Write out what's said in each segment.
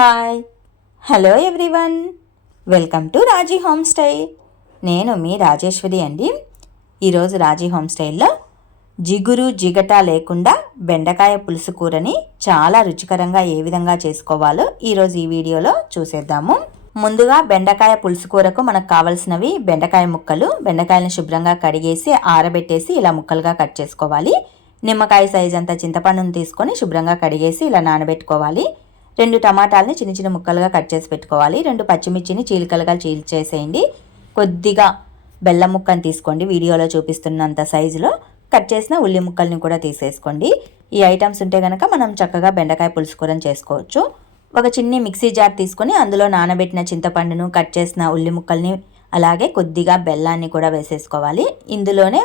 Hi. Hello everyone. Welcome to Raji home style. నేను మీ రాజేశ్వరి అండి. ఈరోజు రాజీ హోమ్ స్టైల్లో జిగురు జిగట లేకుండా బెండకాయ పులుసు కూరని చాలా రుచికరంగా ఏ విధంగా చేసుకోవాలో ఈరోజు ఈ వీడియోలో చూసేద్దాము. ముందుగా బెండకాయ పులుసు కూరకు మనకు కావలసినవి బెండకాయ ముక్కలు బెండకాయలను శుభ్రంగా కడిగేసి ఆరబెట్టేసి ఇలా ముక్కలుగా కట్ చేసుకోవాలి. నిమ్మకాయ సైజ్ అంత చింతపండును తీసుకొని శుభ్రంగా కడిగేసి ఇలా నానబెట్టుకోవాలి. రెండు టమాటాలని చిన్న చిన్న ముక్కలుగా కట్ చేసి పెట్టుకోవాలి. రెండు పచ్చిమిర్చిని చీలికలుగా చీల్చేసేయండి. కొద్దిగా బెల్లం ముక్కను తీసుకోండి. వీడియోలో చూపిస్తున్నంత సైజులో కట్ చేసిన ఉల్లి ముక్కల్ని కూడా తీసేసుకోండి. ఈ ఐటమ్స్ ఉంటే కనుక మనం చక్కగా బెండకాయ పులుసు కూరని చేసుకోవచ్చు. ఒక చిన్ని మిక్సీ జార్ తీసుకొని అందులో నానబెట్టిన చింతపండును కట్ చేసిన ఉల్లి ముక్కల్ని అలాగే కొద్దిగా బెల్లాన్ని కూడా వేసేసుకోవాలి. ఇందులోనే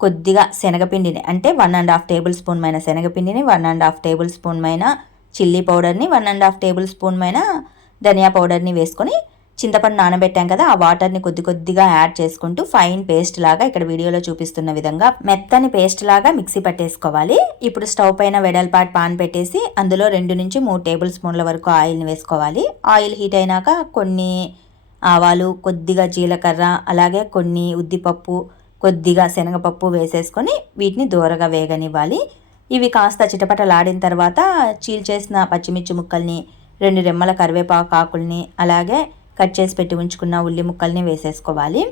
కొద్దిగా శనగపిండిని అంటే one and half tablespoon మైన శనగపిండిని one and half tablespoon మైన చిల్లీ పౌడర్ని one and half tablespoon పైన ధనియా పౌడర్ని వేసుకొని చింతపండు నానబెట్టాం కదా ఆ వాటర్ని కొద్ది కొద్దిగా యాడ్ చేసుకుంటూ ఫైన్ పేస్ట్ లాగా ఇక్కడ వీడియోలో చూపిస్తున్న విధంగా మెత్తని పేస్ట్ లాగా మిక్సీ పట్టేసుకోవాలి. ఇప్పుడు స్టవ్ పైన వెడల్పాటు పాన్ పెట్టేసి అందులో రెండు నుంచి మూడు టేబుల్ స్పూన్ల వరకు ఆయిల్ని వేసుకోవాలి. ఆయిల్ హీట్ అయినాక కొన్ని ఆవాలు కొద్దిగా జీలకర్ర అలాగే కొన్ని ఉద్దిపప్పు కొద్దిగా శనగపప్పు వేసేసుకొని వీటిని దూరగా వేగనివ్వాలి. ఇవి కాస్త చిటపటలాడిన తర్వాత చీల్చేసిన పచ్చిమిర్చి ముక్కల్ని రెండు రెమ్మల కరివేపాకు ఆకుల్ని అలాగే కట్ చేసి పెట్టి ఉంచుకున్న ఉల్లి ముక్కల్ని వేసేసుకోవాలి.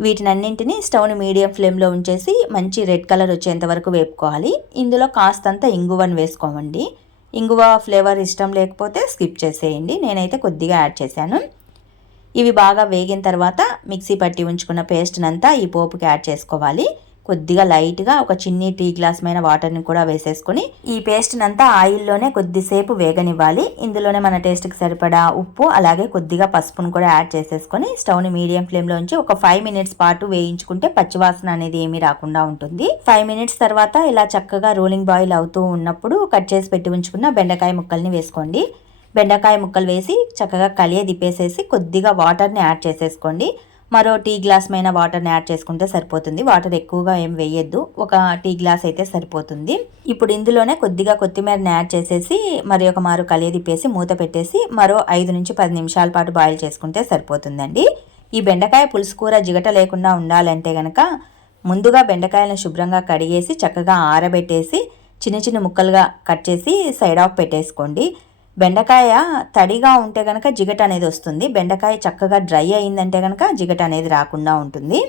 వీటినన్నింటినీ స్టవ్ని మీడియం ఫ్లేమ్లో ఉంచేసి మంచి రెడ్ కలర్ వచ్చేంత వరకు వేపుకోవాలి. ఇందులో కాస్తంత ఇంగువను వేసుకోమండి. ఇంగువ ఫ్లేవర్ ఇష్టం లేకపోతే స్కిప్ చేసేయండి. నేనైతే కొద్దిగా యాడ్ చేశాను. ఇవి బాగా వేగిన తర్వాత మిక్సీ పట్టి ఉంచుకున్న పేస్ట్నంతా ఈ పోపుకి యాడ్ చేసుకోవాలి. కొద్దిగా లైట్గా ఒక చిన్ని టీ గ్లాస్ మైన వాటర్ని కూడా వేసేసుకొని ఈ పేస్ట్నంతా ఆయిల్లోనే కొద్దిసేపు వేగనివ్వాలి. ఇందులోనే మన టేస్ట్కి సరిపడా ఉప్పు అలాగే కొద్దిగా పసుపును కూడా యాడ్ చేసేసుకొని స్టవ్ని మీడియం ఫ్లేమ్లో ఉంచి ఒక ఫైవ్ మినిట్స్ పాటు వేయించుకుంటే పచ్చివాసన అనేది ఏమీ రాకుండా ఉంటుంది. ఫైవ్ మినిట్స్ తర్వాత ఇలా చక్కగా రోలింగ్ బాయిల్ అవుతూ ఉన్నప్పుడు కట్ చేసి పెట్టి ఉంచుకున్న బెండకాయ ముక్కల్ని వేసుకోండి. బెండకాయ ముక్కలు వేసి చక్కగా కలియ దిప్పేసేసి కొద్దిగా వాటర్ని యాడ్ చేసేసుకోండి. మరో టీ గ్లాస్ మైన వాటర్ని యాడ్ చేసుకుంటే సరిపోతుంది. వాటర్ ఎక్కువగా ఏం వేయొద్దు. ఒక టీ గ్లాస్ అయితే సరిపోతుంది. ఇప్పుడు ఇందులోనే కొద్దిగా కొత్తిమీరని యాడ్ చేసేసి మరి ఒక మారు కలియదిప్పేసి మూత పెట్టేసి మరో ఐదు నుంచి పది నిమిషాల పాటు బాయిల్ చేసుకుంటే సరిపోతుందండి. ఈ బెండకాయ పులుసు కూర జిగట లేకుండా ఉండాలంటే గనక ముందుగా బెండకాయలను శుభ్రంగా కడిగేసి చక్కగా ఆరబెట్టేసి చిన్న చిన్న ముక్కలుగా కట్ చేసి సైడ్ ఆఫ్ పెట్టేసుకోండి. బెండకాయ తడిగా ఉంటే కనుక జిగట అనేది వస్తుంది. బెండకాయ చక్కగా డ్రై అయిందంటే కనుక జిగట అనేది రాకుండా ఉంటుంది.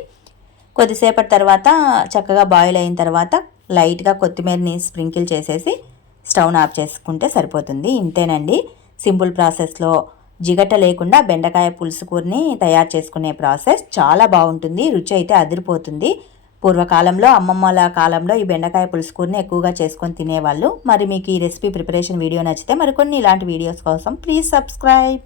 కొద్దిసేపటి తర్వాత చక్కగా బాయిల్ అయిన తర్వాత లైట్గా కొత్తిమీరని స్ప్రింకిల్ చేసేసి స్టవ్ను ఆఫ్ చేసుకుంటే సరిపోతుంది. ఇంతేనండి. సింపుల్ ప్రాసెస్లో జిగట లేకుండా బెండకాయ పులుసు కూరని తయారు చేసుకునే ప్రాసెస్ చాలా బాగుంటుంది. రుచి అయితే అదిరిపోతుంది. పూర్వకాలంలో అమ్మమ్మల కాలంలో ఈ బెండకాయ పులుసుకూరని ఎక్కువగా చేసుకొని తినేవాళ్ళు. మరి మీకు ఈ రెసిపీ ప్రిపరేషన్ వీడియో నచ్చితే మరికొన్ని ఇలాంటి వీడియోస్ కోసం ప్లీజ్ సబ్స్క్రైబ్.